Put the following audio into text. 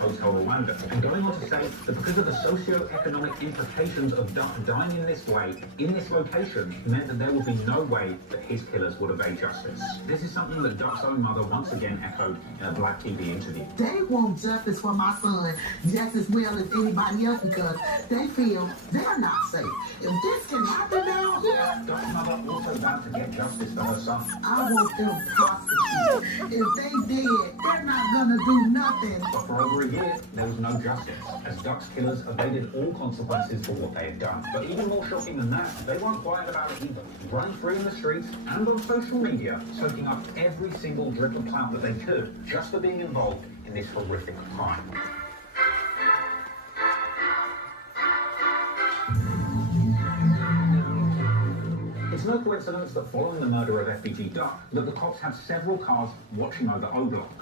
Hotel Rwanda, and going on to say that because of the socio-economic implications of Duck dying in this way, in this location, meant that there would be no way that his killers would evade justice. This is something that Duck's own mother once again echoed in a Black TV interview. They want justice for my son just as well as anybody else because they feel they're not safe. If this can happen down here, Duck's mother also vowed to get justice for her son. I want them prosecuted. If they did, they're not gonna do nothing. But for over a year, there was no justice, as Duck's killers evaded all consequences for what they had done. But even more shocking than that, they weren't quiet about it either. Running free in the streets and on social media, soaking up every single drip of clout that they could, just for being involved in this horrific crime. It's no coincidence that following the murder of FBG Duck, that the cops had several cars watching over O Block.